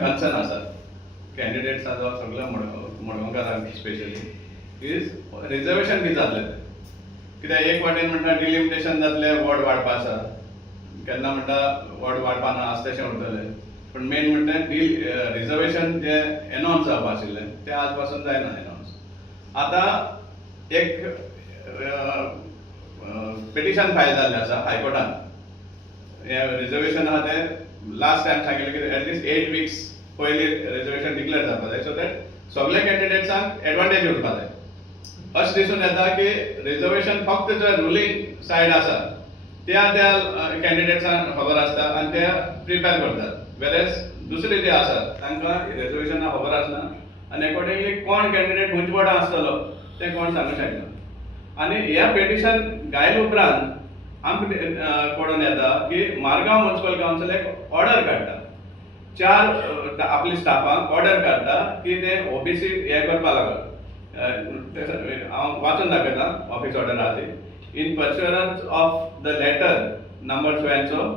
Concern आसा candidates आसा सगळ्या मडगांवकारांक स्पेशली इज रिजर्वेशन कितें जातलें कित्याक एक वाटेन म्हणटा डिलिमिटेशन जातलें वॉर्ड वाडपा आसा केन्ना म्हणटा वॉर्ड वाडपा ना आसा तशें उरतलें पण मेन म्हणटा रिजर्वेशन जे एनावन्स जावपा आशिल्लें तें आज पासून जायना एनावन्स आतां एक पिटिशन फायल जाल्लें आसा हायकोर्टान हें रिजर्वेशन आहा तें लास्ट टायम सांगिल्लें की एटलिस्ट 8 weeks पयलीं रिजर्वेशन डिक्लेअर जावपा जाय सो दॅट सगळ्या कॅन्डिडेट्सांक एडवांटेज उरपा जाय अशें दिसून येता की रिजर्वेशन फक्त जो रुलींग सायड आसा त्या कॅन्डिडेट्सांक खबर आसता आनी ते प्रिपेर करतात वेरेज दुसरे जे आसा तांकां रिजर्वेशना खबर आसना आनी अकॉर्डिंगली कोण कॅन्डिडेट खंयच्या बोर्डान आसतलो तें कोण सांगूंक शकना आनी ह्या पिटिशन गायल उपरांत आमकां कळून येता की मारगांव म्युनिसिपल कावन्सिल एक ऑर्डर काडटा 4 आपल्या स्टाफांक ऑर्डर काडटा की ते ओबीसी हे करपा लागून हांव वाचून दाखयता ऑफिस ऑर्डर आहा ती in pursuance of the letter number so and so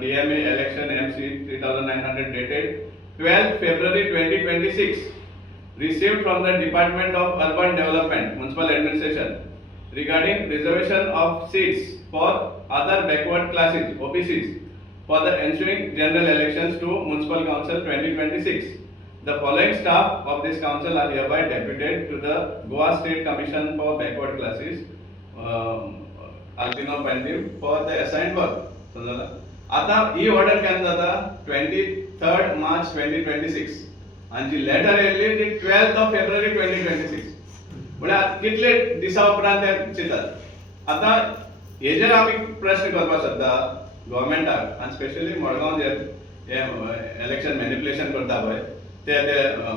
DMA election MC 3900 dated 12th February 2026 received from the Department of Urban Development Municipal Administration regarding reservation of seats for other backward classes OBCs for the ensuing general elections to Municipal Council 2026. The following staff of this council are hereby deputed to the Goa State Commission for Backward Classes, Altino Pandim, for the assigned work. आता ही order केन्ना जाता 23rd March 2026 आणि जी letter येयल्ली ती 12th of February 2026 म्हळ्यार कितले दिसा उपरांत ते चिंतात आता हेजेर आमी प्रश्न करपाक सोदता गव्हर्मेंटाक आनी स्पेशली मडगांव जे हे इलेक्शन मॅनिप्युलेशन करता पळय ते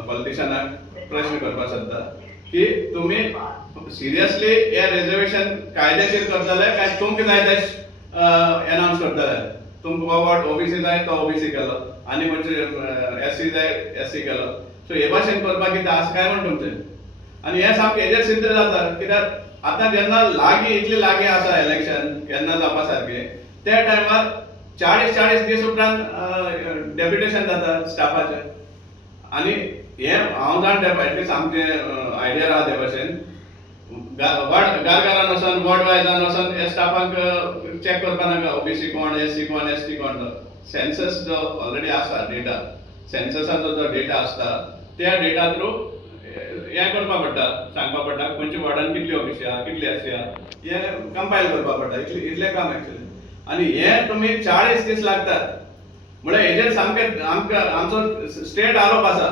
पॉलिटिशनाक प्रश्न करपाक सोदता की तुमी सिरियसली हे रिजर्वेशन कायदेशीर करतले काय तुमकां जाय तशें एनावन्स करतले तुमकां वॉर्ड ओबीसी जाय तो ओबीसी केलो आनी म्हणजे एससी जाय एससी केलो सो हे भाशेन करपाक कितें आसा काय म्हण तुमचें आनी हें सामकें हेजेर सिद्ध जाता कित्याक आतां जेन्ना लागीं इतलें लागीं आसा इलेक्शन केन्ना जावपा सारकें त्या टायमार 40 दीस उपरांत डेप्युटेशन जाता स्टाफाचें आनी हें हांव जाणटा एटलिस्ट आमचें आयडिया आहा ते भाशेन घरान वचोन वॉर्ड वायजान वचोन हे स्टाफांक चॅक करपा नाका ओबीसी कोण एससी कोण एसटी कोण तो सेन्सस जो ऑलरेडी आसा डेटा सेन्ससाचो जो डेटा आसता त्या डेटा थ्रू हें करपा पडटा सांगपा पडटा खंयच्या वॉर्डान कितली ओबीसी आहा कितली एससी आहा हें कंपायल करपा पडटा इतलें काम एक्चुअली आनी हें तुमी 40 दीस लागतात म्हळ्यार हेजेर सामकें आमकां आमचो स्टेट आरोप आसा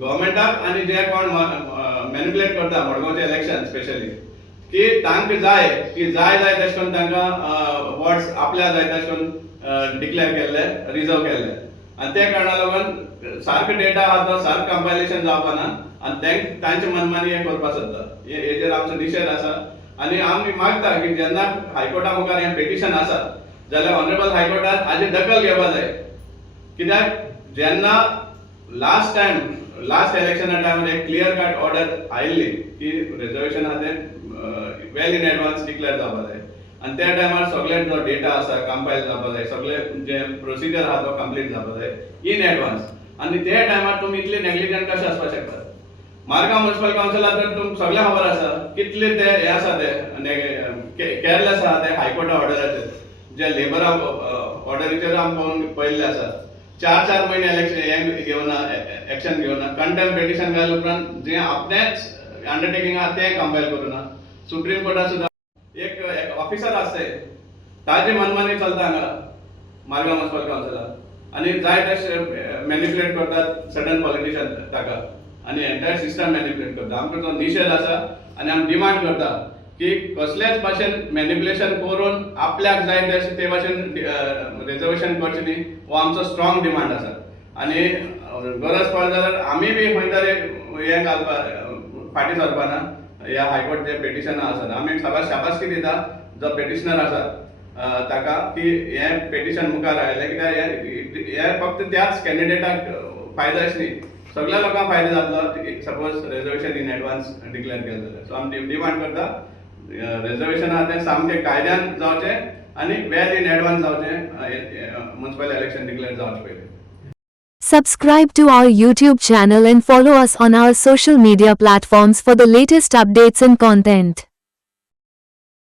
गव्हर्मेंटाक आनी जे कोण मॅनिप्युलेट करता मडगांवचें इलेक्शन स्पेशली की तांकां जाय की जाय तशें करून तांकां वॉर्ड्स आपल्या जाय तशें करून डिक्लेअर केल्ले रिजर्व केल्ले आनी त्या कारणाक लागून सारको डेटा आहा तो सारको कंपायलेशन जावपा ना आनी तांचे मनमानी हें करपा सोदता हेजेर आमचो निशेध आसा आनी आमी मागता की जेन्ना हायकोर्टा मुखार हें पिटिशन आसा जाल्यार ऑनरेबल हायकोर्टान हाजी दखल घेवपा जाय कित्याक जेन्ना लास्ट इलेक्शना टायमार एक क्लियर कट ऑर्डर आयिल्ली की रिजर्वेशन आहा तें वेल इन एडवान्स डिक्लेअर जावपा जाय आनी त्या टायमार सगळे जो डेटा आसा कंपायल जावपा जाय सगळे जे प्रोसिजर आहा तो कंप्लीट जावपा जाय इन एडवान्स आनी त्या टायमार तुमी इतले नेग्लिजंट कशें आसपाक शकतात मारगांव म्युनिसिपल कावन्सिलाक तर तुमकां सगळ्या खबर आसा कितले ते हे आसा ते केअरलेस आहा ते हायकोर्टा ऑर्डराचेर जे लेबरा ऑर्डरीचेर आमी पळयल्ले आसा 4 महिने इलेक्शन हे घेवना एक्शन घेवना कंटेम्प्ट पिटिशन घाल उपरांत जे आपलेच अंडरटेकिंग आहा तें कंपायल करूना सुप्रीम कोर्टान सुद्दां एक ऑफिसर आसता ताजे मनमानी चलता हांगा मारगांव म्युनिसिपल कावन्सिलाक आनी जाय तशें मॅनिप्युलेट करतात सडन पॉलिटिशियन ताका आनी एंटायर सिस्टम मॅनिप्युलेट करता आमचो जो निशेध आसा आनी आमी डिमांड करता की कसलेच भाशेन मॅनिप्युलेशन करून आपल्याक जाय ते भाशेन रिजर्वेशन करचें न्ही हो आमचो स्ट्रॉंग डिमांड आसा आनी गरज पडली जाल्यार आमी बी खंय तरी हें घालपाक फाटीं सरपा ना ह्या हायकोर्ट जे पिटिशनां आसात आमी सगळ्याक शाबासकी दिता जो पिटिशनर आसा ताका की हें पिटिशन मुखार आयलें कित्याक हें फक्त त्याच कॅन्डिडेटाक फायदो अशें न्ही सगळ्या लोकांक फायदो जातलो suppose reservation in advance declare केलें जाल्यार सो आमी डिमांड करता रिजर्वेशन आहा तें सामकें कायद्यान जावचें आनी वेल इन एडवान्स जावचें म्युनिसिपल इलेक्शन डिक्लेअर जावचे पयलीं Subscribe to our YouTube channel and follow us on our social media platforms for the latest updates and content.